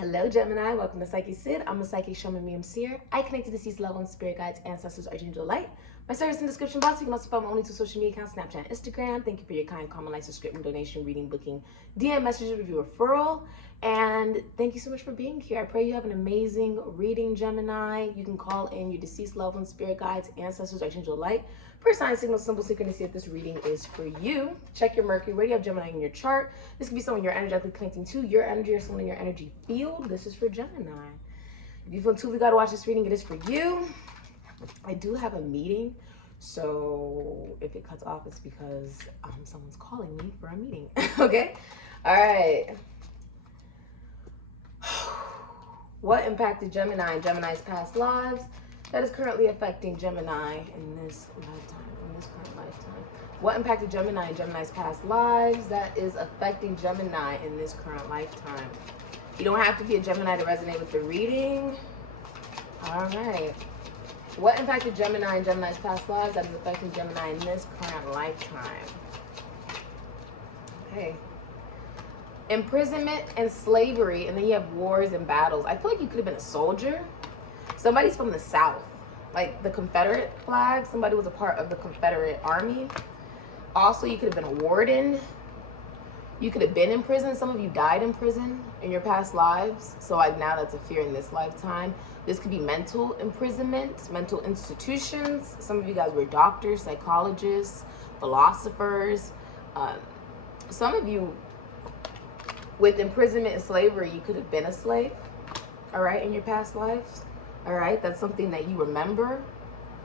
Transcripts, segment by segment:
Hello, Gemini. Welcome to Sikiksyd. I'm a psychic shaman, medium seer. I connect to deceased loved ones, spirit guides, ancestors, archangel light. My service in the description box. You can also follow my only two social media accounts, Snapchat and Instagram. Thank you for your kind comment, like, subscription, donation, reading, booking, DM messages, review, referral. And thank you so much for being here. I pray you have an amazing reading, Gemini. You can call in your deceased loved ones, spirit guides, ancestors, archangel light. Per sign, signal, symbol, synchronicity if this reading is for you. Check your Mercury. Where do you have Gemini in your chart? This could be someone you're energetically connecting to, your energy, or someone in your energy field. This is for Gemini. If you feel too got to watch this reading, it is for you. I do have a meeting, so if it cuts off, it's because someone's calling me for a meeting. Okay? All right. What impacted Gemini in Gemini's past lives that is currently affecting Gemini in this lifetime, in this current lifetime? What impacted Gemini in Gemini's past lives that is affecting Gemini in this current lifetime? You don't have to be a Gemini to resonate with the reading. All right. What impacted Gemini in Gemini's past lives that is affecting Gemini in this current lifetime? Okay. Imprisonment and slavery, and then you have wars and battles. I feel like you could have been a soldier. Somebody's from the South, like the Confederate flag. Somebody was a part of the Confederate Army. Also, you could have been a warden. You could have been in prison. Some of you died in prison in your past lives. So like now that's a fear in this lifetime. This could be mental imprisonment, mental institutions. Some of you guys were doctors, psychologists, philosophers. Some of you with imprisonment and slavery, you could have been a slave, all right, in your past lives, all right? That's something that you remember.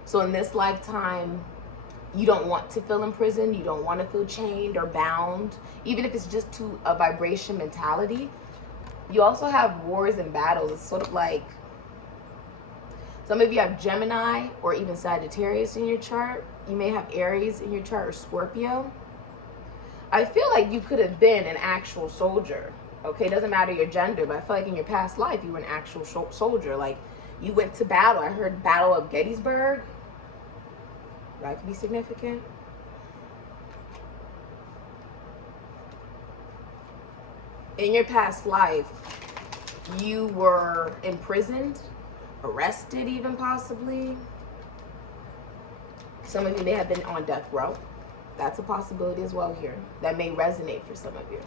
So in this lifetime, you don't want to feel imprisoned. You don't want to feel chained or bound, even if it's just to a vibration mentality. You also have wars and battles. It's sort of like some of you have Gemini or even Sagittarius in your chart. You may have Aries in your chart or Scorpio. I feel like you could have been an actual soldier, okay? It doesn't matter your gender, but I feel like in your past life, you were an actual soldier. Like, you went to battle. I heard Battle of Gettysburg. That could be significant. In your past life, you were imprisoned, arrested even possibly. Some of you may have been on death row. That's a possibility as well here. That may resonate for some of you.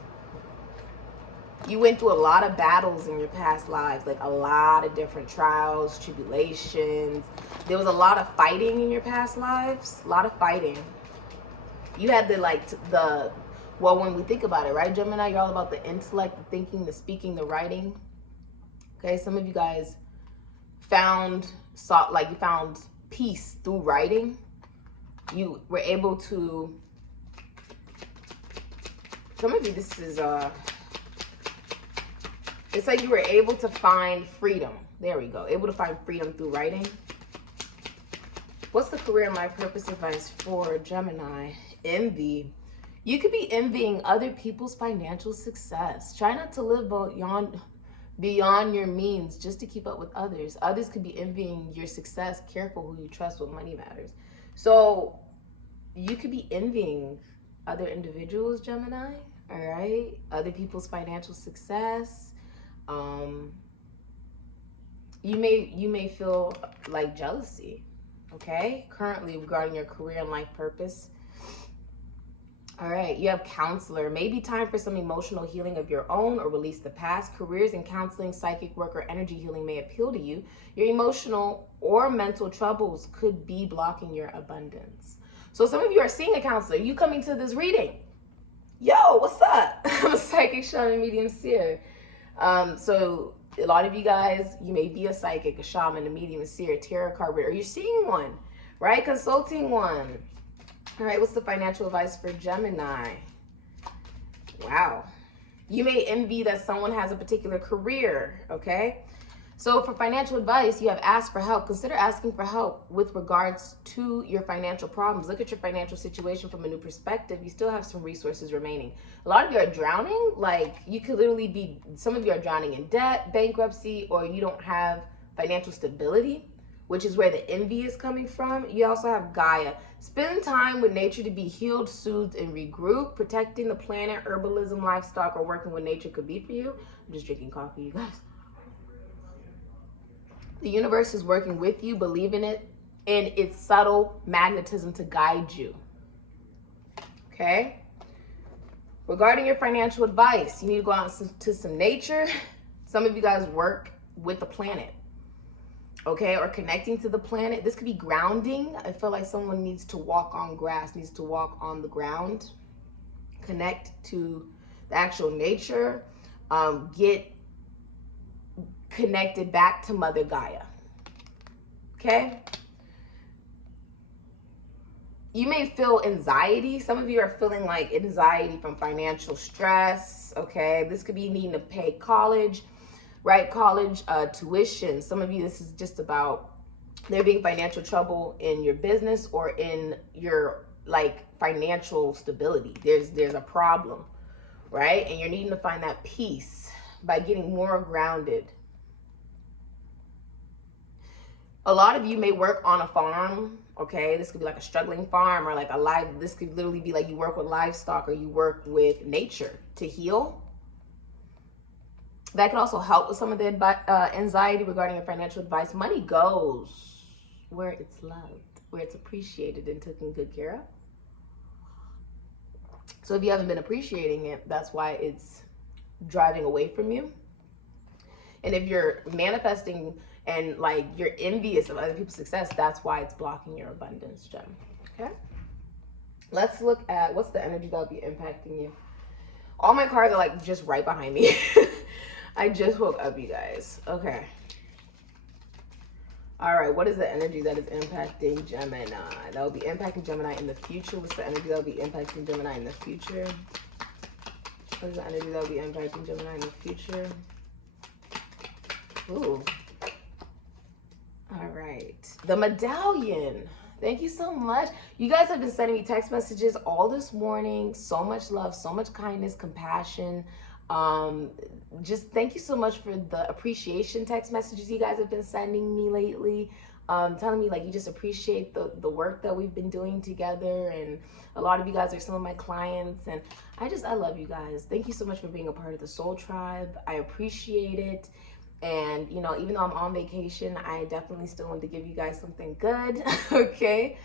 You went through a lot of battles in your past lives, like a lot of different trials, tribulations. There was a lot of fighting in your past lives, a lot of fighting. You had well, when we think about it, right, Gemini, you're all about the intellect, the thinking, the speaking, the writing. Okay, some of you guys found peace through writing. You were able to, some of you, this is, it's like you were able to find freedom. There we go. Able to find freedom through writing. What's the career and life purpose advice for Gemini? Envy. You could be envying other people's financial success. Try not to live beyond your means just to keep up with others. Others could be envying your success. Careful who you trust with money matters. So you could be envying other individuals, Gemini, all right? Other people's financial success. You may feel like jealousy, okay? Currently regarding your career and life purpose. All right, you have counselor. Maybe time for some emotional healing of your own or release the past. Careers in counseling, psychic work, or energy healing may appeal to you. Your emotional or mental troubles could be blocking your abundance. So some of you are seeing a counselor. You coming to this reading. Yo, what's up? I'm a psychic shaman, medium seer. So a lot of you guys, you may be a psychic, a shaman, a medium, a seer, a tarot card reader, or you're seeing one, right? Consulting one. All right, what's the financial advice for Gemini? Wow. You may envy that someone has a particular career, okay? So for financial advice, you have asked for help. Consider asking for help with regards to your financial problems. Look at your financial situation from a new perspective. You still have some resources remaining. A lot of you are drowning. Like, you could literally be, some of you are drowning in debt, bankruptcy, or you don't have financial stability, which is where the envy is coming from. You also have Gaia. Spend time with nature to be healed, soothed, and regroup. Protecting the planet, herbalism, livestock, or working with nature could be for you. I'm just drinking coffee, you guys. The universe is working with you, believe in it, in its subtle magnetism to guide you. Okay? Regarding your financial advice, you need to go out to some nature. Some of you guys work with the planet, okay, or connecting to the planet. This could be grounding. I feel like someone needs to walk on grass, needs to walk on the ground, connect to the actual nature, get connected back to Mother Gaia, okay? You may feel anxiety. Some of you are feeling like anxiety from financial stress, okay? This could be needing to pay college, right? College tuition. Some of you, this is just about there being financial trouble in your business or in your like financial stability. There's a problem, right? And you're needing to find that peace by getting more grounded. A lot of you may work on a farm, okay? This could be like a struggling farm or like this could literally be like you work with livestock or you work with nature to heal. That can also help with some of the anxiety regarding your financial advice. Money goes where it's loved, where it's appreciated and taken good care of. So if you haven't been appreciating it, that's why it's driving away from you. And if you're manifesting and like you're envious of other people's success, that's why it's blocking your abundance, gem. Okay? Let's look at what's the energy that'll be impacting you. All my cards are like just right behind me. I just woke up, you guys. Okay. All right, what is the energy that is impacting Gemini? That will be impacting Gemini in the future. What's the energy that will be impacting Gemini in the future? What is the energy that will be impacting Gemini in the future? Ooh. All right. The medallion. Thank you so much. You guys have been sending me text messages all this morning. So much love, so much kindness, compassion. Just thank you so much for the appreciation text messages you guys have been sending me lately. Telling me like you just appreciate the work that we've been doing together, and a lot of you guys are some of my clients, and I love you guys. Thank you so much for being a part of the Soul Tribe. I appreciate it. And you know, even though I'm on vacation, I definitely still want to give you guys something good. Okay.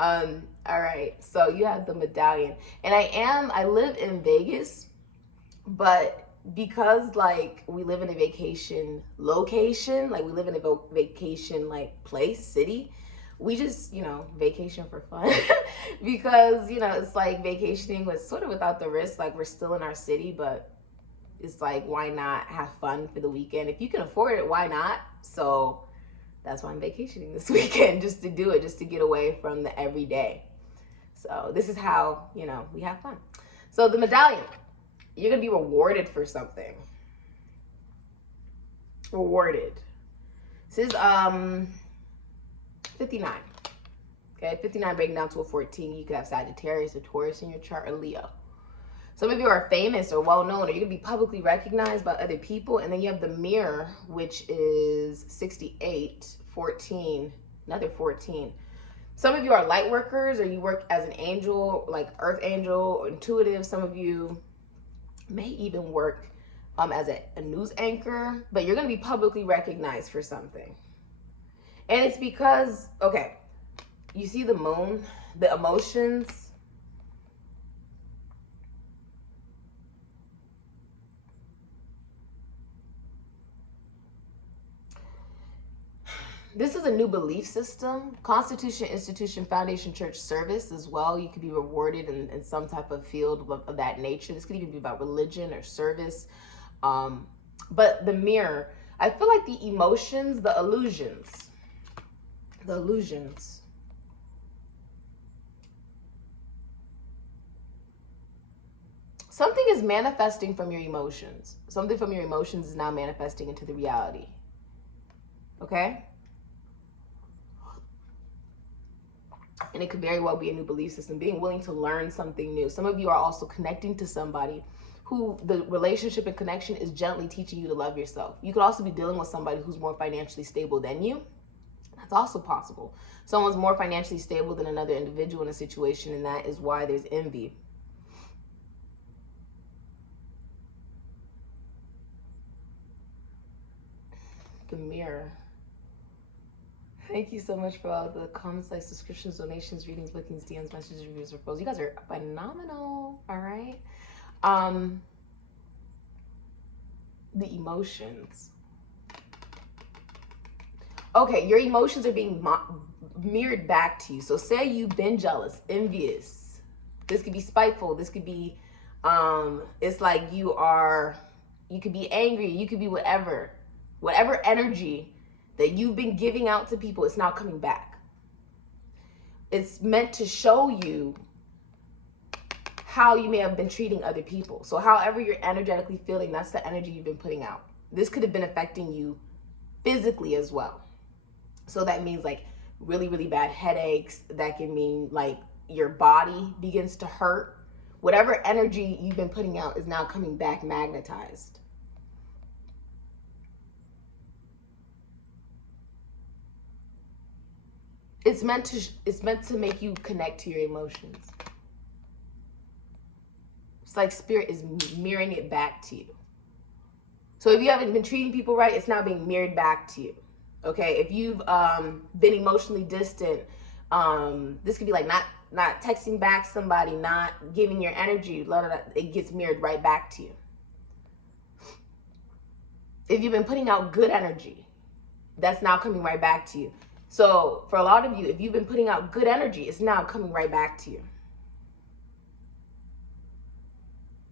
All right, so you have the medallion, and I live in Vegas, but because like we live in a vacation location, like we live in a vacation like place, city, we just, you know, vacation for fun. Because, you know, it's like vacationing was sort of without the risk, like we're still in our city, but it's like, why not have fun for the weekend? If you can afford it, why not? So that's why I'm vacationing this weekend, just to do it, just to get away from the everyday. So this is how, you know, we have fun. So the medallion, you're going to be rewarded for something. Rewarded. This is 59. Okay, 59 breaking down to a 14. You could have Sagittarius, a Taurus in your chart, or Leo. Some of you are famous or well-known, or you're going to be publicly recognized by other people. And then you have the mirror, which is 68, 14, another 14. Some of you are light workers, or you work as an angel, like earth angel, or intuitive. Some of you may even work as a news anchor, but you're going to be publicly recognized for something. And it's because, okay, you see the moon, the emotions. This is a new belief system. Constitution, institution, foundation, church, service as well. You could be rewarded in some type of field of that nature. This could even be about religion or service. But the mirror, I feel like the emotions, the illusions. Something is manifesting from your emotions. Something from your emotions is now manifesting into the reality. Okay? And it could very well be a new belief system, being willing to learn something new. Some of you are also connecting to somebody who the relationship and connection is gently teaching you to love yourself. You could also be dealing with somebody who's more financially stable than you. That's also possible. Someone's more financially stable than another individual in a situation, and that is why there's envy. The mirror. Thank you so much for all the comments, likes, subscriptions, donations, readings, bookings, DMs, messages, reviews, referrals. You guys are phenomenal. All right. The emotions. Okay, your emotions are being mirrored back to you. So say you've been jealous, envious. This could be spiteful. This could be, it's like you could be angry. You could be whatever energy that you've been giving out to people, it's now coming back. It's meant to show you how you may have been treating other people. So however you're energetically feeling, that's the energy you've been putting out. This could have been affecting you physically as well. So that means like really, really bad headaches. That can mean like your body begins to hurt. Whatever energy you've been putting out is now coming back magnetized. It's meant to make you connect to your emotions. It's like spirit is mirroring it back to you. So if you haven't been treating people right, it's now being mirrored back to you. Okay, if you've been emotionally distant, this could be like not texting back somebody, not giving your energy, it gets mirrored right back to you. If you've been putting out good energy, that's now coming right back to you. So for a lot of you, if you've been putting out good energy, it's now coming right back to you.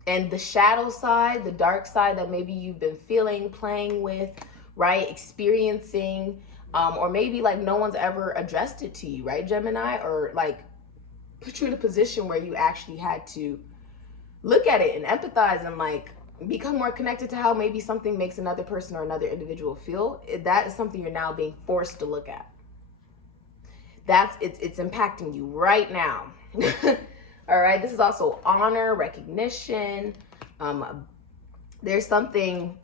And the shadow side, the dark side that maybe you've been feeling, playing with, right, experiencing, or maybe like no one's ever addressed it to you, right, Gemini? Or like put you in a position where you actually had to look at it and empathize and like become more connected to how maybe something makes another person or another individual feel. That is something you're now being forced to look at. It's impacting you right now. All right, this is also honor, recognition. There's someone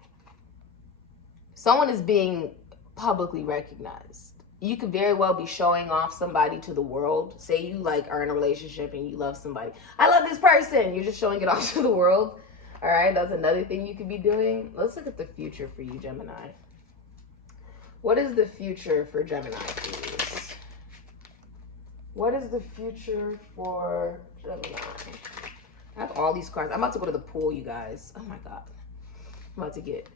is being publicly recognized. You could very well be showing off somebody to the world. Say you like are in a relationship and you love somebody. I love this person. You're just showing it off to the world. All right, that's another thing you could be doing. Let's look at the future for you, Gemini. What is the future for Gemini, please? What is the future for Gemini? I have all these cards. I'm about to go to the pool, you guys. Oh my God. I'm about to get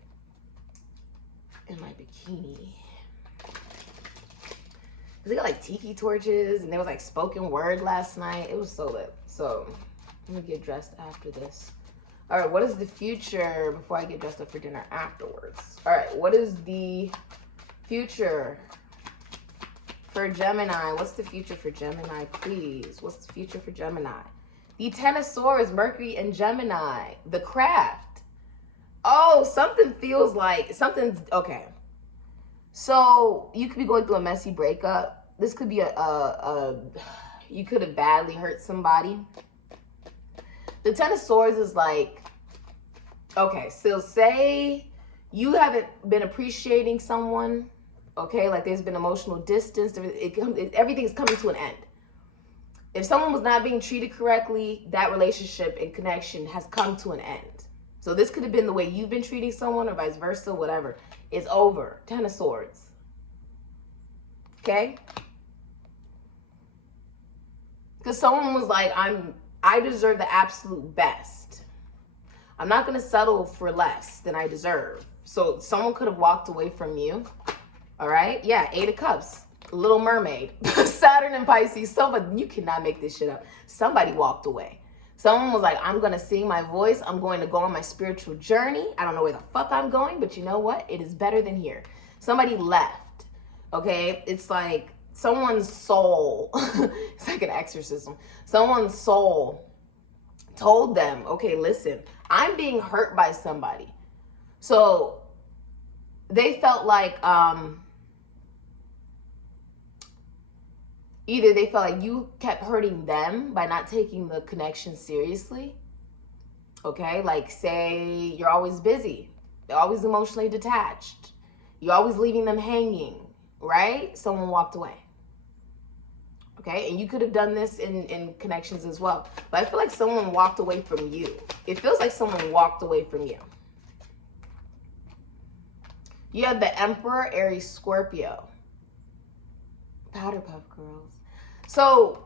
in my bikini. They got like tiki torches and there was like spoken word last night. It was so lit. So I'm gonna get dressed after this. All right, what is the future before I get dressed up for dinner afterwards? All right, what is the future for Gemini? What's the future for Gemini, please? What's the future for Gemini? The Ten of Swords, Mercury and Gemini, the craft. Oh, something feels like something's okay. So you could be going through a messy breakup. This could be you could have badly hurt somebody. The Ten of Swords is like, okay, so say you haven't been appreciating someone. Okay, like there's been emotional distance. Everything's coming to an end. If someone was not being treated correctly, that relationship and connection has come to an end. So this could have been the way you've been treating someone or vice versa, whatever. It's over. Ten of Swords. Okay? Because someone was like, I deserve the absolute best. I'm not going to settle for less than I deserve. So someone could have walked away from you. All right? Yeah, Eight of Cups. Little Mermaid. Saturn and Pisces. You cannot make this shit up. Somebody walked away. Someone was like, I'm going to sing my voice. I'm going to go on my spiritual journey. I don't know where the fuck I'm going, but you know what? It is better than here. Somebody left. Okay? It's like someone's soul. It's like an exorcism. Someone's soul told them, okay, listen, I'm being hurt by somebody. So they felt like, either they felt like you kept hurting them by not taking the connection seriously. Okay, like say you're always busy. You're always emotionally detached. You're always leaving them hanging, right? Someone walked away. Okay, and you could have done this in connections as well. But I feel like someone walked away from you. It feels like someone walked away from you. You have the Emperor, Aries, Scorpio. Powder Puff Girls. So,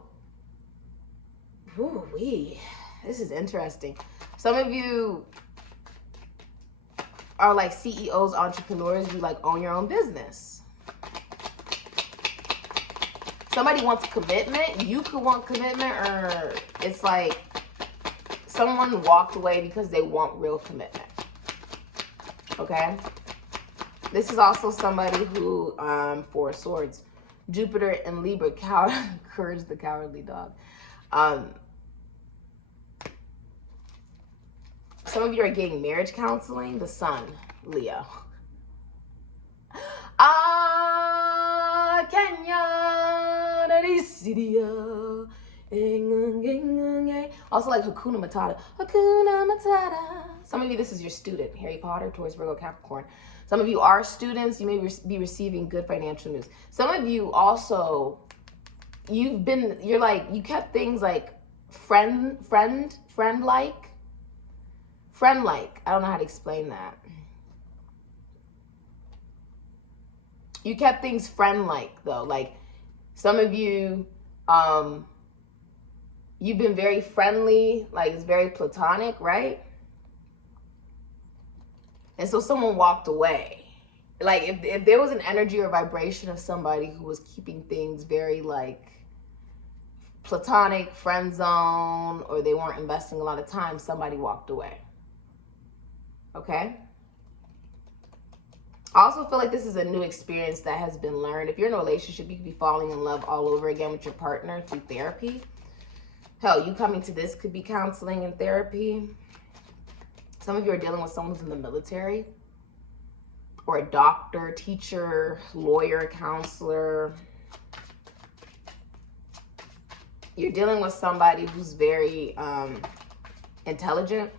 this is interesting. Some of you are like CEOs, entrepreneurs. You like own your own business. Somebody wants commitment. You could want commitment, or it's like someone walked away because they want real commitment. Okay? This is also somebody who, Four of Swords, Jupiter and Libra, Courage the Cowardly Dog. Some of you are getting marriage counseling. The Sun, Leo. Also like Hakuna Matata. Hakuna Matata. Some of you, this is your student. Harry Potter, Taurus, Virgo, Capricorn. Some of you are students. You may be receiving good financial news. Some of you also, you kept things like friend-like. Friend-like. I don't know how to explain that. You kept things friend-like, though. Like, some of you, you've been very friendly. Like, it's very platonic, right? And so someone walked away. Like, if there was an energy or vibration of somebody who was keeping things very, like, platonic, friend zone, or they weren't investing a lot of time, somebody walked away. Okay? I also feel like this is a new experience that has been learned. If you're in a relationship, you could be falling in love all over again with your partner through therapy. Hell, you coming to this could be counseling and therapy. Some of you are dealing with someone who's in the military, or a doctor, teacher, lawyer, counselor. You're dealing with somebody who's very intelligent.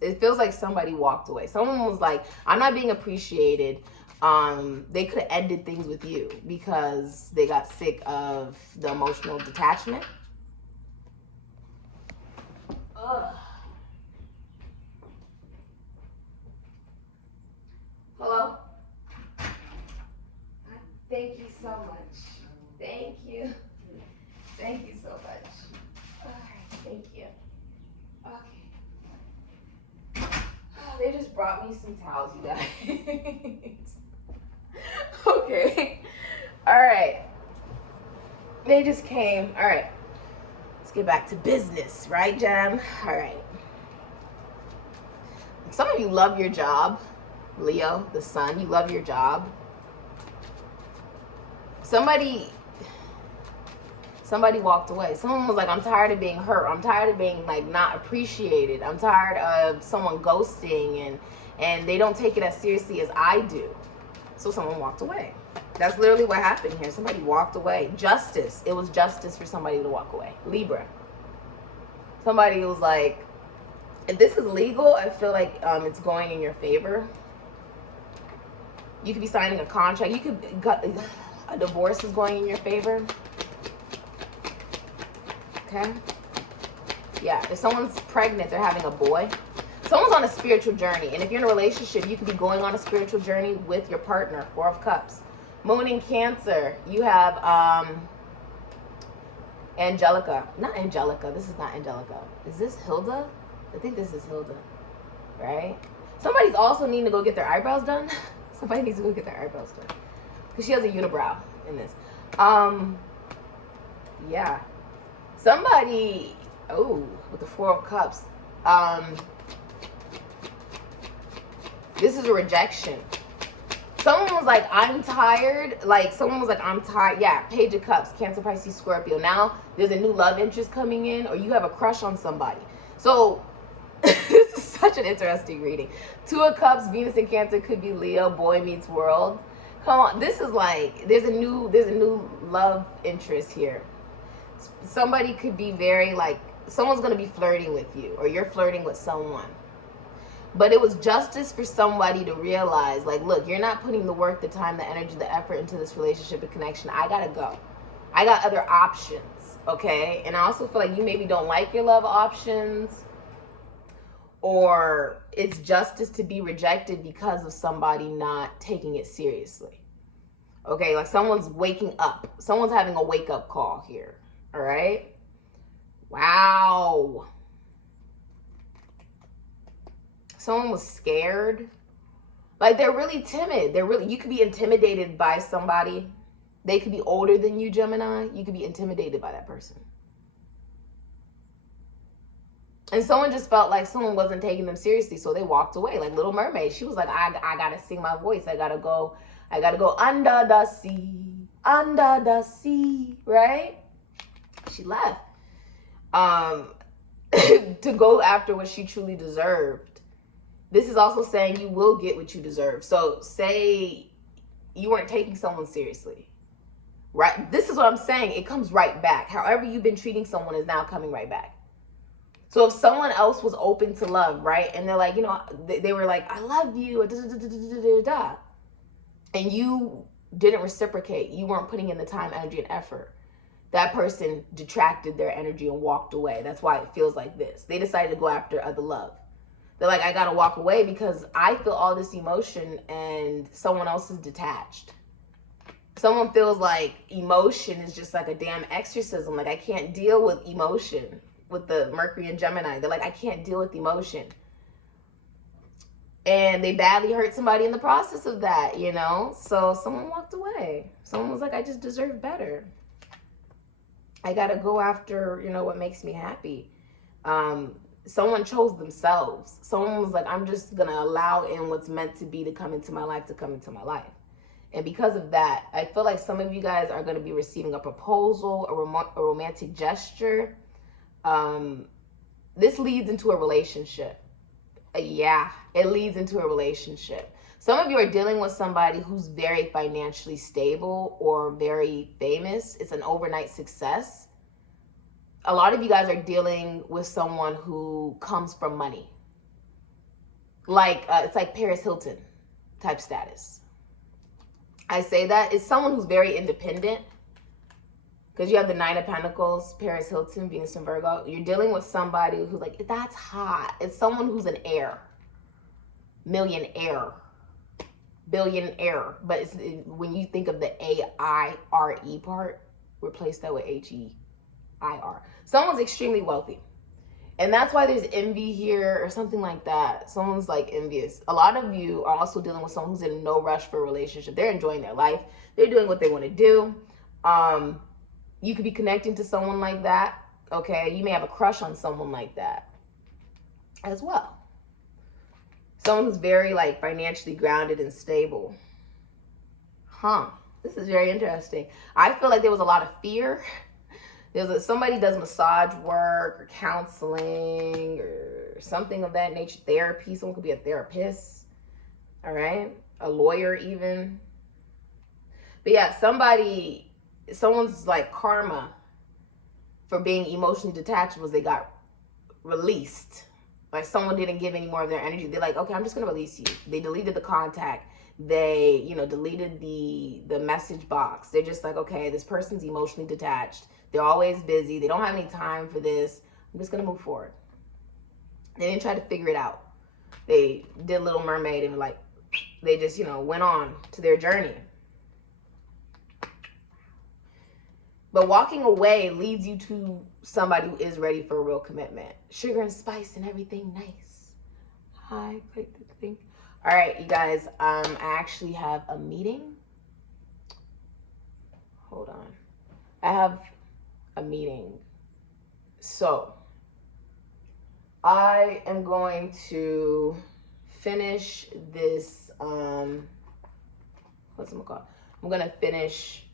It feels like somebody walked away. Someone was like, I'm not being appreciated. They could have ended things with you because they got sick of the emotional detachment. Ugh. Hello? Thank you so much. Thank you. Thank you so much. All right, thank you. Okay. Oh, they just brought me some towels, you guys. Okay. All right. They just came. All right. Let's get back to business, right, Jem? All right. Some of you love your job. Leo, the Sun, you love your job. Somebody walked away. Someone was like, I'm tired of being hurt. I'm tired of being like not appreciated. I'm tired of someone ghosting and they don't take it as seriously as I do. So someone walked away. That's literally what happened here. Somebody walked away. Justice. It was justice for somebody to walk away. Libra. Somebody was like, if this is legal, I feel like it's going in your favor. You could be signing a contract. You could, a divorce is going in your favor. Okay? Yeah, if someone's pregnant, they're having a boy. Someone's on a spiritual journey. And if you're in a relationship, you could be going on a spiritual journey with your partner. Four of Cups. Moon in Cancer. You have Angelica. Not Angelica. This is not Angelica. Is this Hilda? I think this is Hilda. Right? Somebody's also needing to go get their eyebrows done. Somebody needs to go get their eyebrows done. Because she has a unibrow in this. Yeah. Somebody, with the Four of Cups. This is a rejection. Someone was like, I'm tired. Like, someone was like, I'm tired. Yeah, Page of Cups, Cancer, Pisces, Scorpio. Now, there's a new love interest coming in, or you have a crush on somebody. So, this is such an interesting reading. Two of Cups, Venus and Cancer could be Leo, boy meets world. Come on, this is like, there's a new love interest here. Somebody could be very like, someone's going to be flirting with you, or you're flirting with someone. But it was justice for somebody to realize, like, look, you're not putting the work, the time, the energy, the effort into this relationship and connection. I got to go. I got other options, okay? And I also feel like you maybe don't like your love options, or it's justice to be rejected because of somebody not taking it seriously. Okay, like someone's waking up. Someone's having a wake-up call here. All right? Wow. Someone was scared. Like, they're really timid. You could be intimidated by somebody. They could be older than you, Gemini. You could be intimidated by that person. And someone just felt like someone wasn't taking them seriously, so they walked away. Like Little Mermaid, she was like, I gotta sing my voice. I gotta go under the sea, right? She left. To go after what she truly deserved. This is also saying you will get what you deserve. So say you weren't taking someone seriously, right? This is what I'm saying. It comes right back. However you've been treating someone is now coming right back. So if someone else was open to love, right? And they're like, you know, they were like, I love you, and you didn't reciprocate. You weren't putting in the time, energy, and effort. That person detracted their energy and walked away. That's why it feels like this. They decided to go after other love. They're like, I gotta walk away because I feel all this emotion and someone else is detached. Someone feels like emotion is just like a damn exorcism. Like, I can't deal with emotion. With the Mercury and Gemini, they're like, I can't deal with emotion. And they badly hurt somebody in the process of that, you know? So someone walked away. Someone was like, I just deserve better. I gotta go after, you know, what makes me happy. Someone chose themselves. Someone was like, I'm just gonna allow in what's meant to be to come into my life, to come into my life. And because of that, I feel like some of you guys are gonna be receiving a proposal, a romantic gesture. This leads into a relationship. Yeah, it leads into a relationship. Some of you are dealing with somebody who's very financially stable or very famous. It's an overnight success. A lot of you guys are dealing with someone who comes from money. Like, it's like Paris Hilton type status. I say that it's someone who's very independent. Because you have the Nine of Pentacles, Paris Hilton, Venus and Virgo. You're dealing with somebody who's like, that's hot. It's someone who's an heir. Millionaire. Billionaire. But when you think of the A-I-R-E part, replace that with H-E-I-R. Someone's extremely wealthy. And that's why there's envy here or something like that. Someone's like envious. A lot of you are also dealing with someone who's in no rush for a relationship. They're enjoying their life. They're doing what they want to do. You could be connecting to someone like that, okay? You may have a crush on someone like that as well. Someone who's very, like, financially grounded and stable. This is very interesting. I feel like there was a lot of fear. Somebody does massage work or counseling or something of that nature, therapy. Someone could be a therapist, all right? A lawyer even. But yeah, someone's like karma for being emotionally detached was they got released. Like someone didn't give any more of their energy. They're like, okay, I'm just gonna release you. They deleted the contact. They, you know, deleted the message box. They're just like, okay, this person's emotionally detached. They're always busy. They don't have any time for this. I'm just gonna move forward. They didn't try to figure it out. They did Little Mermaid and like, they just, you know, went on to their journey. But walking away leads you to somebody who is ready for a real commitment. Sugar and spice and everything nice. Hi, click the thing. All right, you guys, I actually have a meeting. Hold on. I have a meeting. So, I am going to finish this, what's it called? I'm going to finish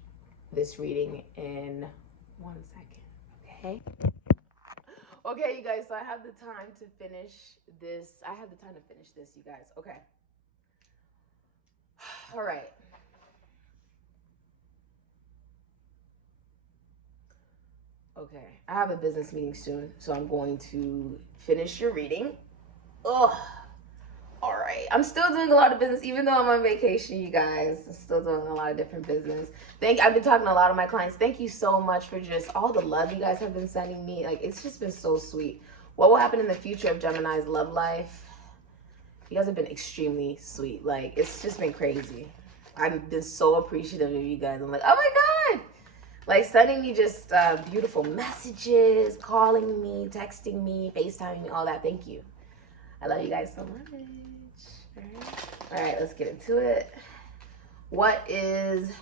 this reading in 1 second, okay? Okay, you guys, so I have the time to finish this. You guys, okay. All right. Okay, I have a business meeting soon, so I'm going to finish your reading. Ugh. All right, I'm still doing a lot of business, even though I'm on vacation, you guys. I'm still doing a lot of different business. I've been talking to a lot of my clients. Thank you so much for just all the love you guys have been sending me. Like, it's just been so sweet. What will happen in the future of Gemini's love life? You guys have been extremely sweet. Like, it's just been crazy. I've been so appreciative of you guys. I'm like, oh my God. Like, sending me just beautiful messages, calling me, texting me, FaceTiming me, all that. Thank you. I love you guys so much. All right, let's get into it. What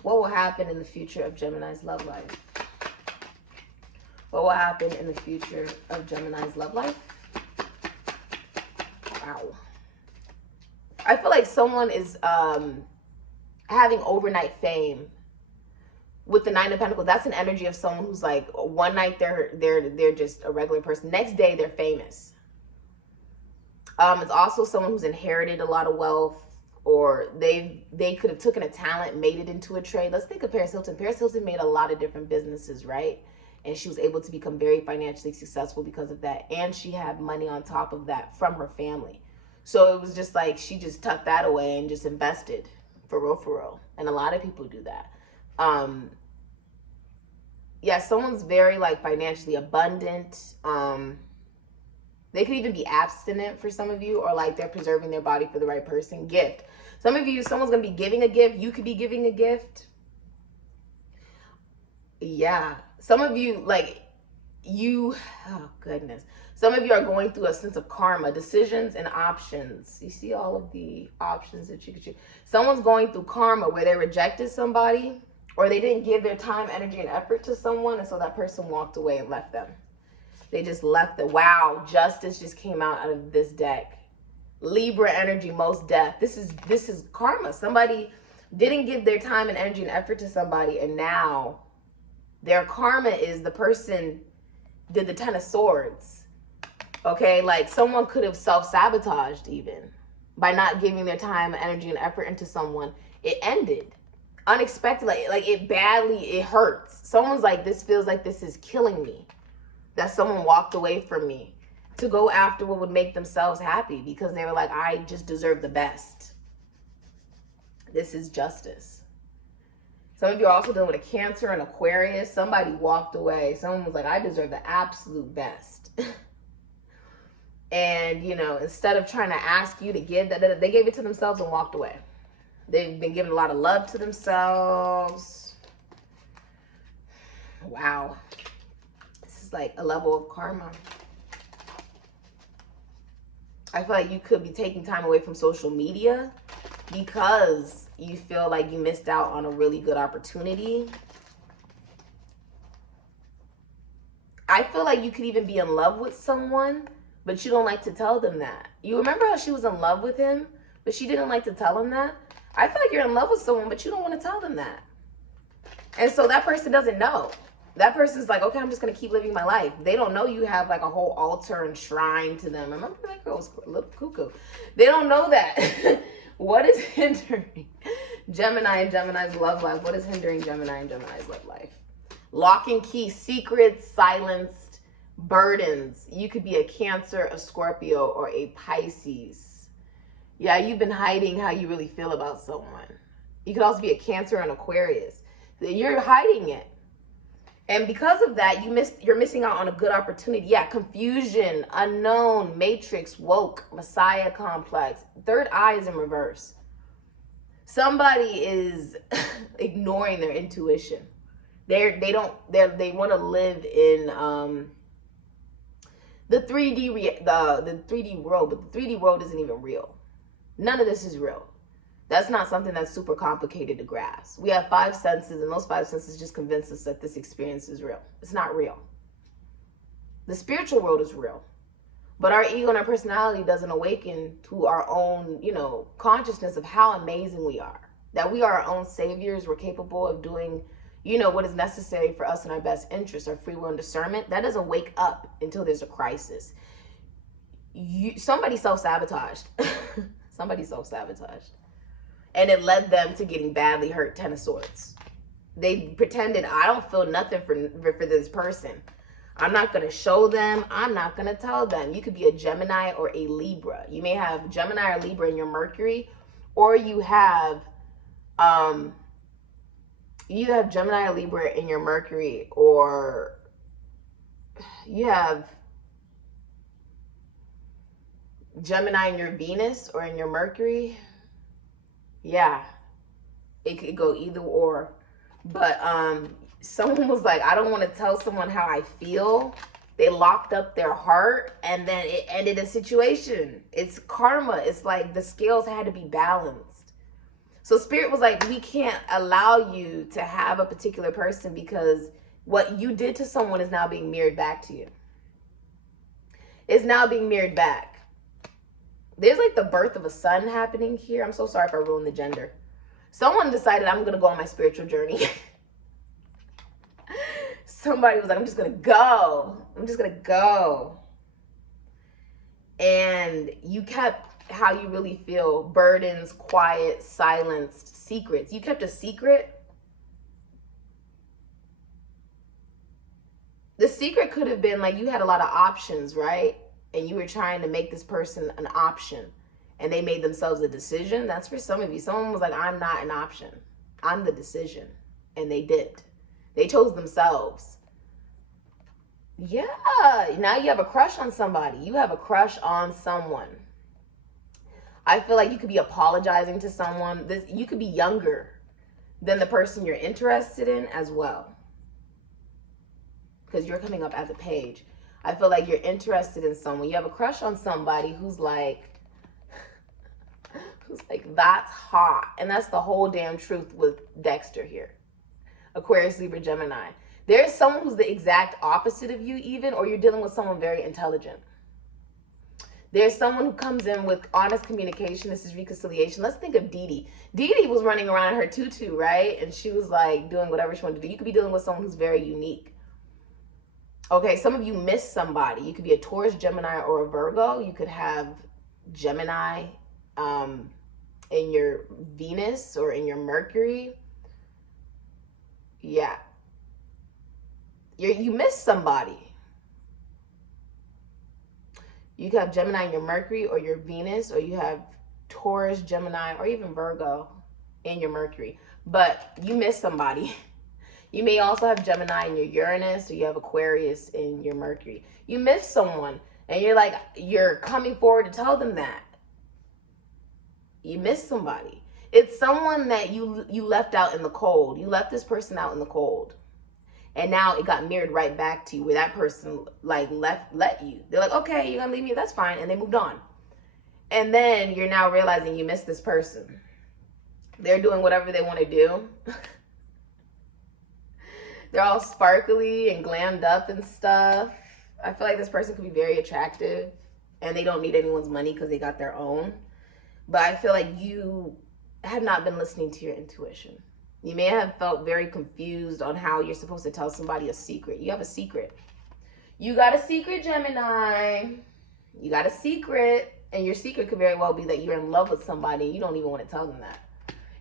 will happen in the future of Gemini's love life? What will happen in the future of Gemini's love life? Wow. I feel like someone is having overnight fame with the Nine of Pentacles. That's an energy of someone who's like, one night they're just a regular person. Next day they're famous. It's also someone who's inherited a lot of wealth, or they could have taken a talent, made it into a trade. Let's think of Paris Hilton. Paris Hilton made a lot of different businesses, right? And she was able to become very financially successful because of that. And she had money on top of that from her family. So it was just like she just tucked that away and just invested for real. And a lot of people do that. Yeah, someone's very like financially abundant. They could even be abstinent for some of you, or like they're preserving their body for the right person. Gift. Some of you, someone's going to be giving a gift. You could be giving a gift. Yeah. Some of you, like oh goodness. Some of you are going through a sense of karma, decisions and options. You see all of the options that you could choose. Someone's going through karma where they rejected somebody, or they didn't give their time, energy, and effort to someone, and so that person walked away and left them. They just left it. Wow, justice just came out of this deck. Libra energy, most death. This is karma. Somebody didn't give their time and energy and effort to somebody, and now their karma is the person did the Ten of Swords. Okay, like someone could have self-sabotaged even by not giving their time, energy, and effort into someone. It ended unexpectedly. Like it hurts. Someone's like, this feels like this is killing me. That someone walked away from me to go after what would make themselves happy because they were like, I just deserve the best. This is justice. Some of you are also dealing with a Cancer and Aquarius. Somebody walked away. Someone was like, I deserve the absolute best. And, you know, instead of trying to ask you to give that, they gave it to themselves and walked away. They've been giving a lot of love to themselves. Wow. This is like a level of karma. I feel like you could be taking time away from social media because you feel like you missed out on a really good opportunity. I feel like you could even be in love with someone, but you don't like to tell them that. You remember how she was in love with him, but she didn't like to tell him that? I feel like you're in love with someone, but you don't want to tell them that. And so that person doesn't know. That person's like, okay, I'm just going to keep living my life. They don't know you have like a whole altar and shrine to them. Remember that girl was a little cuckoo. They don't know that. What is hindering Gemini and Gemini's love life? What is hindering Gemini and Gemini's love life? Lock and key, secrets, silenced, burdens. You could be a Cancer, a Scorpio, or a Pisces. Yeah, you've been hiding how you really feel about someone. You could also be a Cancer and Aquarius. You're hiding it. And because of that, you're missing out on a good opportunity. Yeah, confusion, unknown, matrix, woke, messiah complex. Third eye is in reverse. Somebody is ignoring their intuition. They want to live in the 3D world, but the 3D world isn't even real. None of this is real. That's not something that's super complicated to grasp. We have 5 senses, and those 5 senses just convince us that this experience is real. It's not real. The spiritual world is real. But our ego and our personality doesn't awaken to our own, consciousness of how amazing we are. That we are our own saviors. We're capable of doing, what is necessary for us in our best interest, our free will and discernment. That doesn't wake up until there's a crisis. Somebody self-sabotaged. Somebody self-sabotaged. And it led them to getting badly hurt. Ten of Swords. They pretended, I don't feel nothing for this person. I'm not going to show them. I'm not going to tell them. You could be a Gemini or a Libra. You may have Gemini or Libra in your Mercury, or you have Gemini or Libra in your Mercury, or you have Gemini in your Venus or in your Mercury, yeah, it could go either or. But someone was like, I don't want to tell someone how I feel. They locked up their heart, and then it ended a situation. It's karma. It's like the scales had to be balanced. So Spirit was like, we can't allow you to have a particular person because what you did to someone is now being mirrored back to you. It's now being mirrored back. There's like the birth of a son happening here. I'm so sorry if I ruined the gender. Someone decided I'm going to go on my spiritual journey. Somebody was like, I'm just going to go. I'm just going to go. And you kept how you really feel. Burdens, quiet, silenced, secrets. You kept a secret. The secret could have been like you had a lot of options, right? And you were trying to make this person an option. And they made themselves a decision. That's for some of you. Someone was like, I'm not an option. I'm the decision. And they did. They chose themselves. Yeah. Now you have a crush on somebody. You have a crush on someone. I feel like you could be apologizing to someone. You could be younger than the person you're interested in as well. Because you're coming up as a page. I feel like you're interested in someone. You have a crush on somebody who's like, that's hot. And that's the whole damn truth with Dexter here. Aquarius, Libra, Gemini. There's someone who's the exact opposite of you even, or you're dealing with someone very intelligent. There's someone who comes in with honest communication. This is reconciliation. Let's think of Dee Dee. Dee Dee was running around in her tutu, right? And she was like doing whatever she wanted to do. You could be dealing with someone who's very unique. Okay, some of you miss somebody. You could be a Taurus, Gemini, or a Virgo. You could have Gemini in your Venus or in your Mercury. Yeah. You miss somebody. You could have Gemini in your Mercury or your Venus, or you have Taurus, Gemini, or even Virgo in your Mercury. But you miss somebody. You may also have Gemini in your Uranus, or you have Aquarius in your Mercury. You miss someone, and you're coming forward to tell them that. You miss somebody. It's someone that you left out in the cold. You left this person out in the cold. And now it got mirrored right back to you, where that person let you. They're like, okay, you're gonna leave me, that's fine. And they moved on. And then you're now realizing you miss this person. They're doing whatever they want to do. They're all sparkly and glammed up and stuff. I feel like this person could be very attractive, and they don't need anyone's money because they got their own. But I feel like you have not been listening to your intuition. You may have felt very confused on how you're supposed to tell somebody a secret. You have a secret. You got a secret, Gemini. You got a secret. And your secret could very well be that you're in love with somebody and you don't even want to tell them that.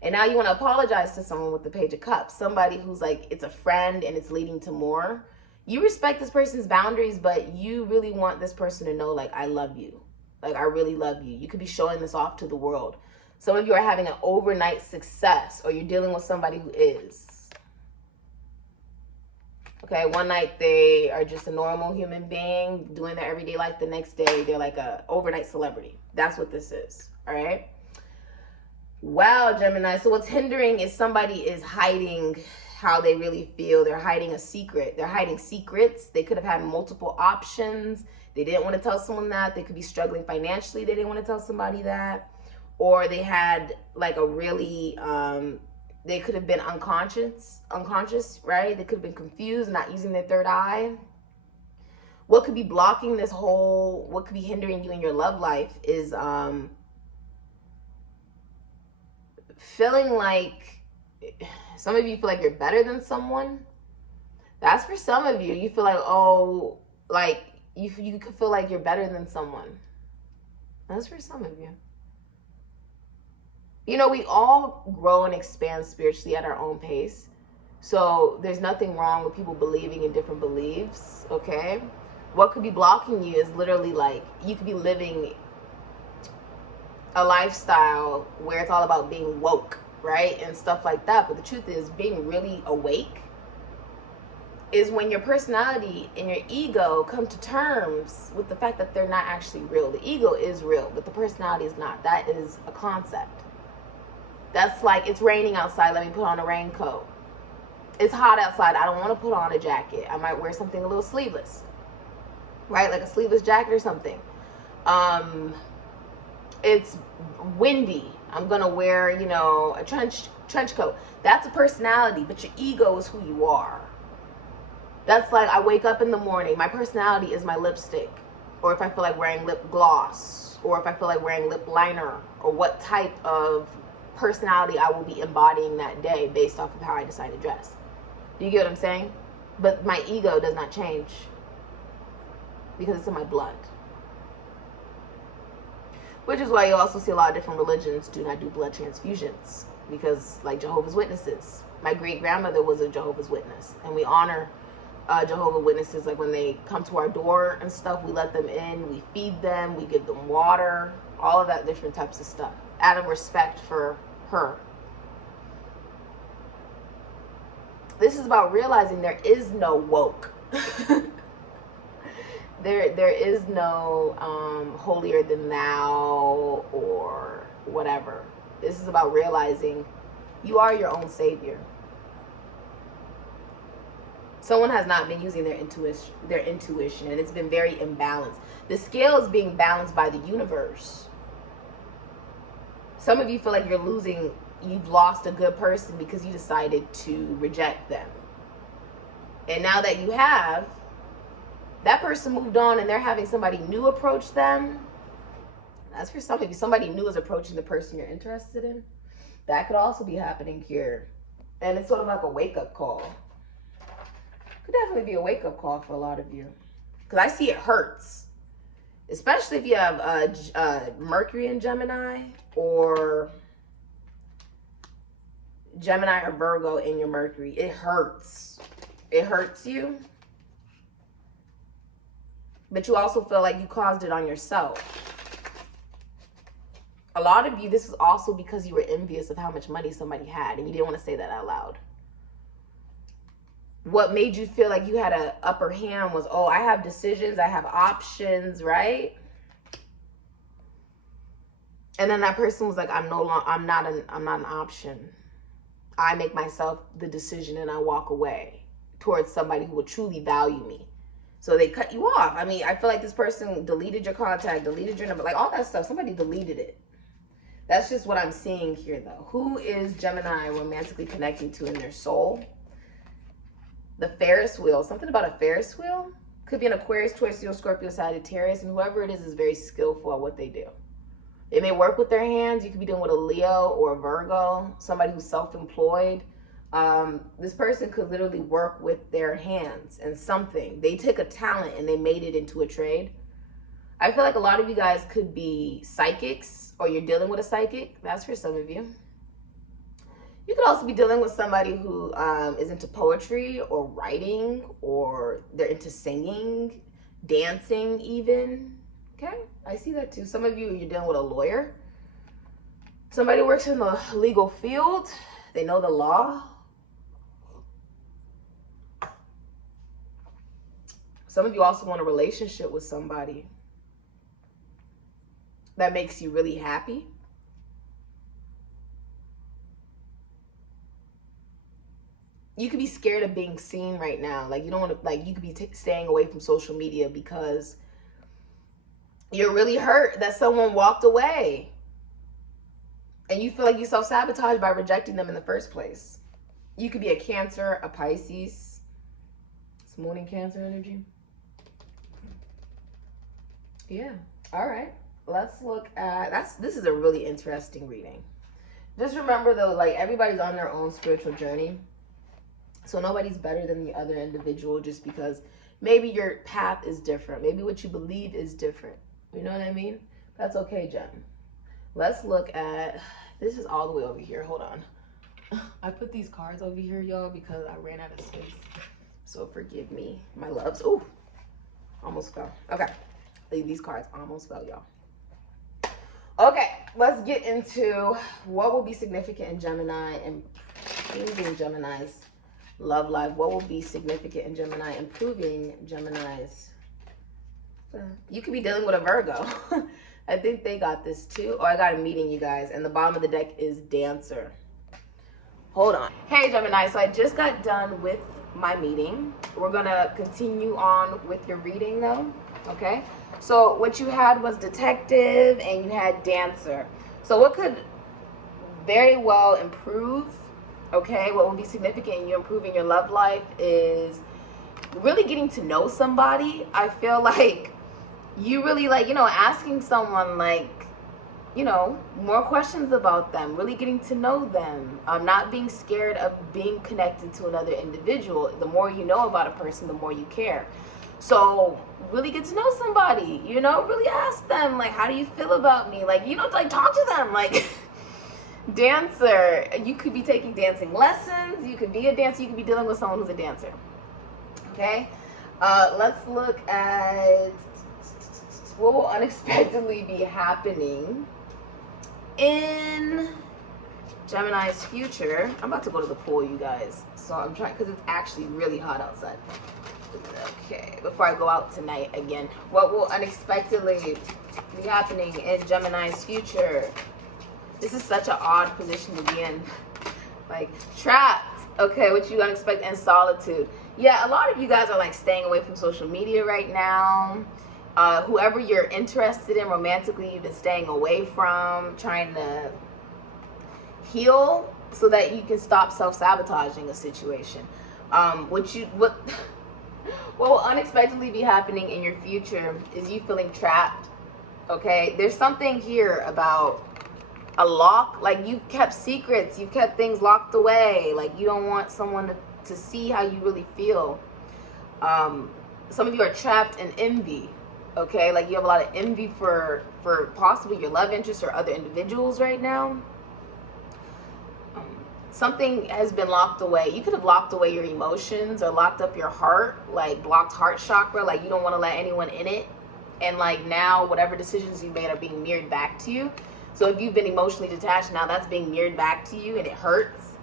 And now you want to apologize to someone with the Page of Cups. Somebody who's like, it's a friend and it's leading to more. You respect this person's boundaries, but you really want this person to know, like, I love you. Like, I really love you. You could be showing this off to the world. Some of you are having an overnight success, or you're dealing with somebody who is. Okay, one night they are just a normal human being doing their everyday life. The next day they're like a overnight celebrity. That's what this is, all right? Wow, Gemini. So what's hindering is somebody is hiding how they really feel. They're hiding a secret. They're hiding secrets. They could have had multiple options. They didn't want to tell someone that. They could be struggling financially. They didn't want to tell somebody that. Or they had like a really, they could have been unconscious, right? They could have been confused, not using their third eye. What could be blocking this whole, what could be hindering you in your love life is feeling like, some of you feel like you're better than someone. That's for some of you. You feel like, oh, like you could feel like you're better than someone. That's for some of you. You know, we all grow and expand spiritually at our own pace. So there's nothing wrong with people believing in different beliefs, okay? What could be blocking you is literally like, you could be living a lifestyle where it's all about being woke, right? And stuff like that. But the truth is, being really awake is when your personality and your ego come to terms with the fact that they're not actually real. The ego is real, but the personality is not. That is a concept. That's like, it's raining outside, let me put on a raincoat. It's hot outside, I don't want to put on a jacket. I might wear something a little sleeveless, right? Like a sleeveless jacket or something. It's windy, I'm gonna wear, you know, a trench coat. That's a personality, but your ego is who you are. That's like, I wake up in the morning, my personality is my lipstick, or if I feel like wearing lip gloss, or if I feel like wearing lip liner, or what type of personality I will be embodying that day based off of how I decide to dress. Do you get what I'm saying? But my ego does not change because it's in my blood. Which is why you also see a lot of different religions do not do blood transfusions, because like Jehovah's Witnesses, my great grandmother was a Jehovah's Witness, and we honor Jehovah's Witnesses. Like when they come to our door and stuff, we let them in, we feed them, we give them water, all of that different types of stuff out of respect for her. This is about realizing there is no woke. There is no holier than thou or whatever. This is about realizing you are your own savior. Someone has not been using their intuition, and it's been very imbalanced. The scale is being balanced by the universe. Some of you feel like you've lost a good person because you decided to reject them. And now that you have, that person moved on and they're having somebody new approach them. That's for some of you. Somebody new is approaching the person you're interested in. That could also be happening here. And it's sort of like a wake-up call. Could definitely be a wake-up call for a lot of you. Because I see it hurts. Especially if you have Mercury in Gemini, or Gemini or Virgo in your Mercury. It hurts. It hurts you. But you also feel like you caused it on yourself. A lot of you, this is also because you were envious of how much money somebody had and you didn't want to say that out loud. What made you feel like you had an upper hand was, oh, I have decisions, I have options, right? And then that person was like, I'm not an option. I make myself the decision and I walk away towards somebody who will truly value me. So they cut you off. I mean, I feel like this person deleted your contact, deleted your number, like all that stuff. Somebody deleted it. That's just what I'm seeing here, though. Who is Gemini romantically connecting to in their soul? The Ferris wheel. Something about a Ferris wheel? Could be an Aquarius, Taurus, Leo, Scorpio, Sagittarius, and whoever it is very skillful at what they do. They may work with their hands. You could be dealing with a Leo or a Virgo, somebody who's self-employed. This person could literally work with their hands and something. They took a talent and they made it into a trade. I feel like a lot of you guys could be psychics, or you're dealing with a psychic. That's for some of you. You could also be dealing with somebody who is into poetry or writing, or they're into singing, dancing even. Okay, I see that too. Some of you, you're dealing with a lawyer. Somebody works in the legal field. They know the law. Some of you also want a relationship with somebody that makes you really happy. You could be scared of being seen right now. Like you don't want to, like you could be staying away from social media because you're really hurt that someone walked away. And you feel like you self-sabotage by rejecting them in the first place. You could be a Cancer, a Pisces. It's morning Cancer energy. Yeah. All right. Let's look at, this is a really interesting reading. Just remember though, like everybody's on their own spiritual journey. So nobody's better than the other individual just because maybe your path is different. Maybe what you believe is different. You know what I mean? That's okay, Jen. Let's look at, this is all the way over here. Hold on. I put these cards over here, y'all, because I ran out of space. So forgive me, my loves. Ooh, almost fell. Okay. These cards almost fell, y'all. Okay, let's get into what will be significant in Gemini and pleasing Gemini's love life. What will be significant in Gemini? Improving Gemini's. You could be dealing with a Virgo. I think they got this too. Oh, I got a meeting, you guys. And the bottom of the deck is Dancer. Hold on. Hey, Gemini. So I just got done with my meeting. We're going to continue on with your reading, though. Okay? So what you had was Detective and you had Dancer. So what could very well improve, okay, what will be significant in you improving your love life is really getting to know somebody. I feel like you really like, asking someone like, more questions about them, really getting to know them, not being scared of being connected to another individual. The more you know about a person, the more you care. So really get to know somebody, really ask them, like, how do you feel about me? Like, like talk to them, like, Dancer, you could be taking dancing lessons, you could be a dancer, you could be dealing with someone who's a dancer, okay? Let's look at what will unexpectedly be happening in Gemini's future. I'm about to go to the pool, you guys, so I'm trying, because it's actually really hot outside. Okay, before I go out tonight again, what will unexpectedly be happening in Gemini's future? This is such an odd position to be in. Like, trapped, okay, what you unexpect, and solitude. Yeah, a lot of you guys are like staying away from social media right now. Whoever you're interested in romantically, you've been staying away from, trying to heal so that you can stop self-sabotaging a situation. What will unexpectedly be happening in your future is you feeling trapped, okay? There's something here about a lock, like you kept secrets, you kept things locked away, like you don't want someone to see how you really feel. Some of you are trapped in envy, okay? Like you have a lot of envy for possibly your love interest or other individuals right now. Something has been locked away. You could have locked away your emotions or locked up your heart, like blocked heart chakra, like you don't want to let anyone in it. And like now, whatever decisions you made are being mirrored back to you. So if you've been emotionally detached, now that's being mirrored back to you and it hurts,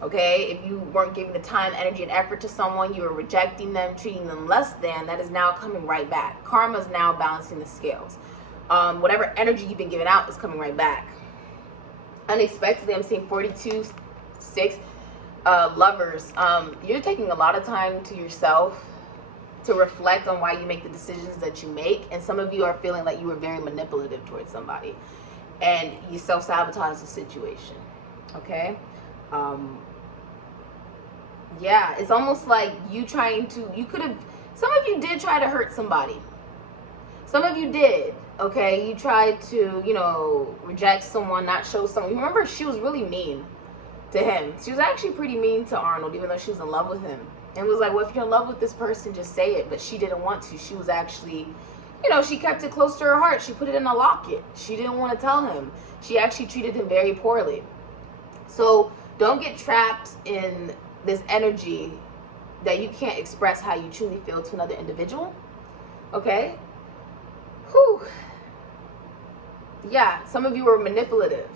okay? If you weren't giving the time, energy, and effort to someone, you were rejecting them, treating them less than, that is now coming right back. Karma is now balancing the scales. Whatever energy you've been giving out is coming right back. Unexpectedly, I'm seeing 42-6 lovers. You're taking a lot of time to yourself to reflect on why you make the decisions that you make. And some of you are feeling like you were very manipulative towards somebody. And you self-sabotage the situation, okay? Yeah, it's almost like you could have, some of you did try to hurt somebody. Some of you did, okay? You tried to, reject someone, not show someone. You remember she was really mean to him. She was actually pretty mean to Arnold, even though she was in love with him. And was like, well, if you're in love with this person, just say it. But she didn't want to. She was actually... she kept it close to her heart. She put it in a locket. She didn't want to tell him. She actually treated him very poorly. So don't get trapped in this energy that you can't express how you truly feel to another individual. Okay? Whew. Yeah, some of you were manipulative.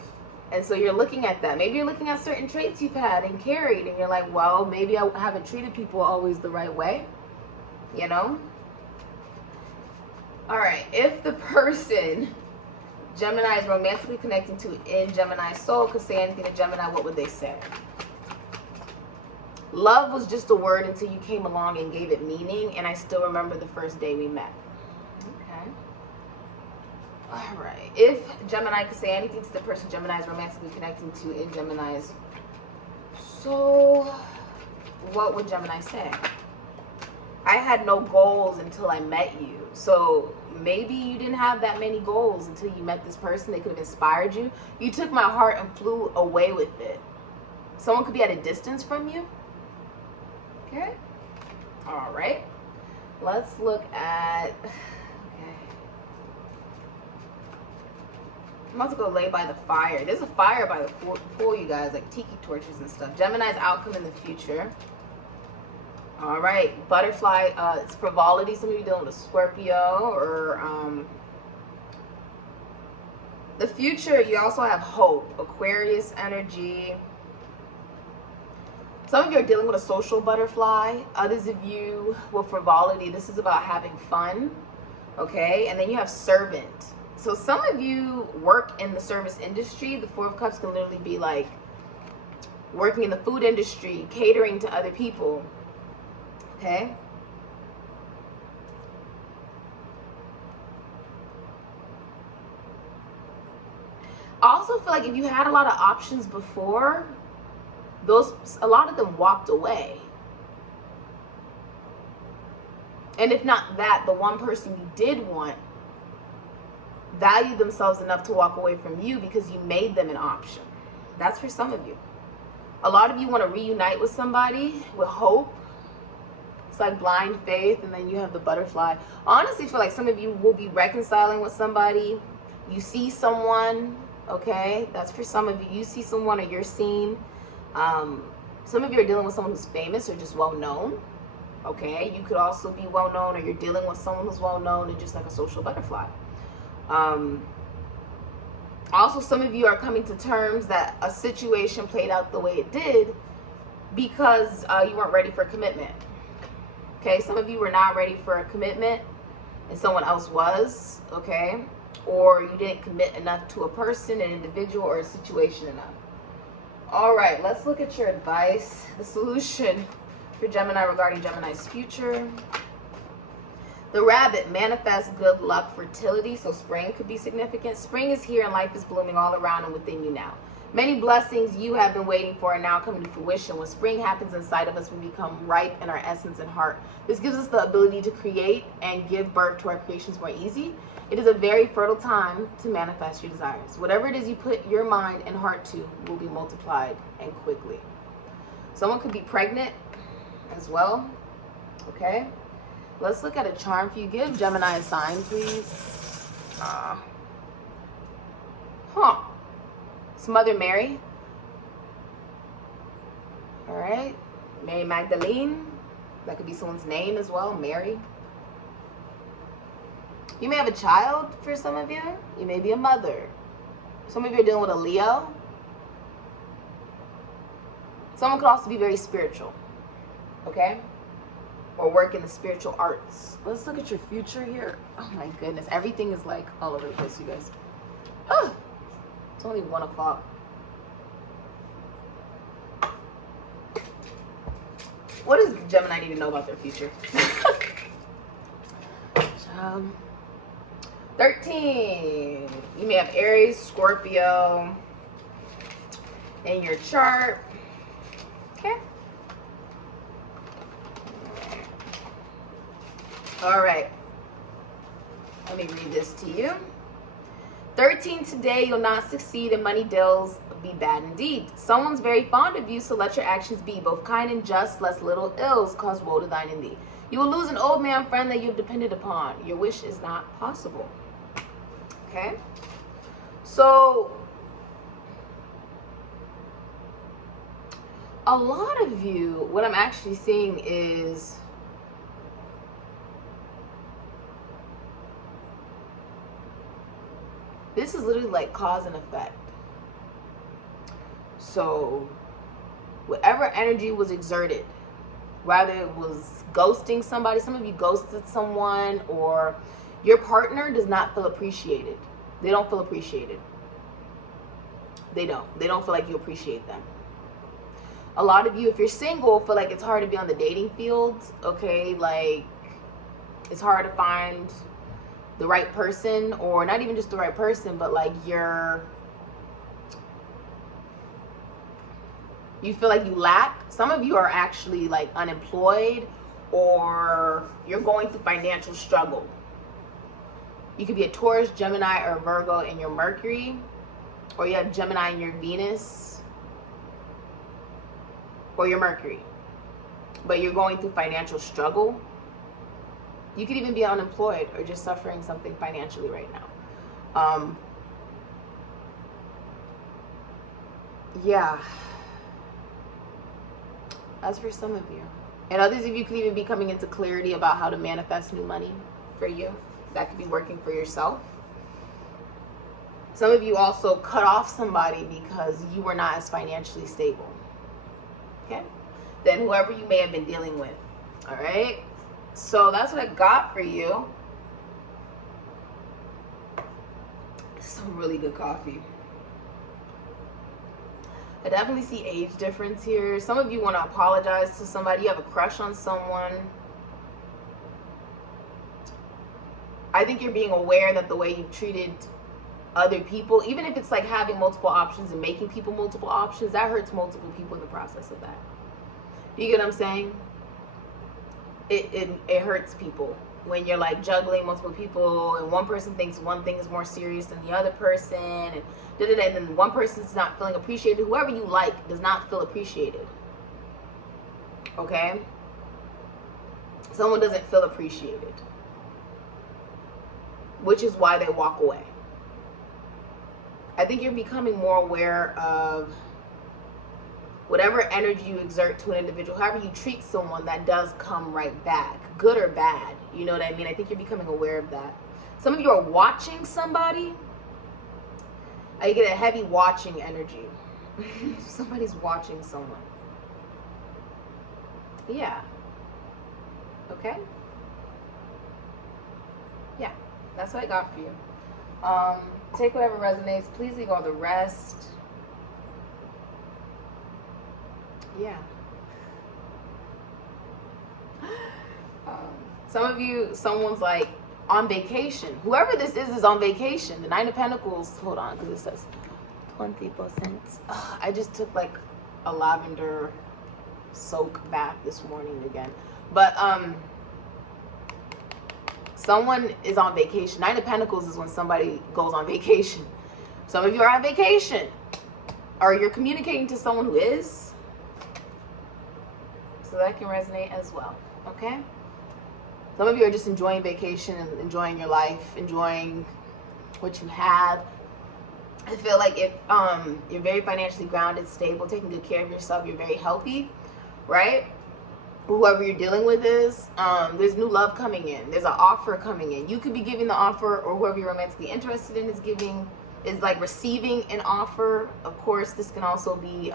And so you're looking at that. Maybe you're looking at certain traits you've had and carried. And you're like, well, maybe I haven't treated people always the right way. All right, if the person Gemini is romantically connecting to in Gemini's soul could say anything to Gemini, what would they say? Love was just a word until you came along and gave it meaning, and I still remember the first day we met. Okay. All right, if Gemini could say anything to the person Gemini is romantically connecting to in Gemini's soul, what would Gemini say? I had no goals until I met you. So maybe you didn't have that many goals until you met this person. They could have inspired you. You took my heart and flew away with it. Someone could be at a distance from you. Okay. All right. Let's look at... Okay. I'm about to go lay by the fire. There's a fire by the pool, you guys, like tiki torches and stuff. Gemini's outcome in the future. All right, butterfly, it's frivolity. Some of you dealing with a Scorpio or the future. You also have hope, Aquarius energy. Some of you are dealing with a social butterfly. Others of you with frivolity. This is about having fun. Okay, and then you have servant. So some of you work in the service industry. The Four of Cups can literally be like working in the food industry, catering to other people. Okay. I also feel like if you had a lot of options before, a lot of them walked away. And if not that, the one person you did want valued themselves enough to walk away from you because you made them an option. That's for some of you. A lot of you want to reunite with somebody with hope. It's like blind faith, and then you have the butterfly. I honestly feel like some of you will be reconciling with somebody. You see someone, okay? That's for some of you. You see someone or you're seen. Some of you are dealing with someone who's famous or just well known. Okay, you could also be well known, or you're dealing with someone who's well known and just like a social butterfly. Also, some of you are coming to terms that a situation played out the way it did because you weren't ready for commitment. Okay, some of you were not ready for a commitment and someone else was, okay? Or you didn't commit enough to a person, an individual, or a situation enough. All right, let's look at your advice, the solution for Gemini regarding Gemini's future. The rabbit manifests good luck, fertility, so spring could be significant. Spring is here and life is blooming all around and within you now. Many blessings you have been waiting for are now coming to fruition. When spring happens inside of us, we become ripe in our essence and heart. This gives us the ability to create and give birth to our creations more easy. It is a very fertile time to manifest your desires. Whatever it is you put your mind and heart to will be multiplied and quickly. Someone could be pregnant as well, okay? Let's look at a charm for you. Give Gemini a sign, please. It's Mother Mary. All right. Mary Magdalene. That could be someone's name as well, Mary. You may have a child for some of you. You may be a mother. Some of you are dealing with a Leo. Someone could also be very spiritual, okay? Or work in the spiritual arts. Let's look at your future here. Oh my goodness, everything is like all over the place, you guys. Oh, it's only 1 o'clock. What does Gemini need to know about their future? 13. You may have Aries, Scorpio in your chart. Okay. All right. Let me read this to you. 13, today you'll not succeed in money deals, be bad indeed. Someone's very fond of you, so let your actions be both kind and just, lest little ills cause woe to thine and thee. You will lose an old man friend that you've depended upon. Your wish is not possible. Okay? So, a lot of you, what I'm actually seeing is this is literally like cause and effect. So, whatever energy was exerted, whether it was ghosting somebody, some of you ghosted someone, or your partner does not feel appreciated. They don't feel appreciated. They don't feel like you appreciate them. A lot of you, if you're single, feel like it's hard to be on the dating field, okay? Like, it's hard to find the right person, or not even just the right person, but like you feel like you lack. Some of you are actually like unemployed, or you're going through financial struggle. You could be a Taurus, Gemini, or Virgo in your Mercury, or you have Gemini in your Venus, or your Mercury, but you're going through financial struggle. You could even be unemployed or just suffering something financially right now. Yeah. That's for some of you. And others of you could even be coming into clarity about how to manifest new money for you. That could be working for yourself. Some of you also cut off somebody because you were not as financially stable. Okay? than whoever you may have been dealing with. All right, so that's what I got for you. Some really good coffee. I definitely see age difference here. Some of you want to apologize to somebody. You have a crush on someone. I think you're being aware that the way you've treated other people, even if it's like having multiple options and making people multiple options, that hurts multiple people in the process of that. You get what I'm saying? It hurts people when you're like juggling multiple people and one person thinks one thing is more serious than the other person, and and then one person's not feeling appreciated. Whoever you like does not feel appreciated. Okay? Someone doesn't feel appreciated, which is why they walk away. I think you're becoming more aware of whatever energy you exert to an individual, however you treat someone, that does come right back, good or bad. You know what I mean? I think you're becoming aware of that. Some of you are watching somebody. I get a heavy watching energy. Somebody's watching someone. Yeah. Okay? Yeah, that's what I got for you. Take whatever resonates. Please leave all the rest. Yeah. Some of you, someone's like on vacation. Whoever this is on vacation. The Nine of Pentacles. Hold on, because it says 20%. I just took like a lavender soak bath this morning again. But someone is on vacation. Nine of Pentacles is when somebody goes on vacation. Some of you are on vacation, or you're communicating to someone who is. So that can resonate as well. Okay? Some of you are just enjoying vacation and enjoying your life, enjoying what you have. I feel like if you're very financially grounded, stable, taking good care of yourself, you're very healthy, right? Whoever you're dealing with is, there's new love coming in. There's an offer coming in. You could be giving the offer, or whoever you're romantically interested in is like receiving an offer. Of course, this can also be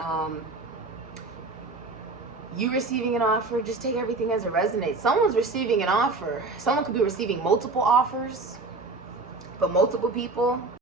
you receiving an offer. Just take everything as it resonates. Someone's receiving an offer. Someone could be receiving multiple offers from multiple people.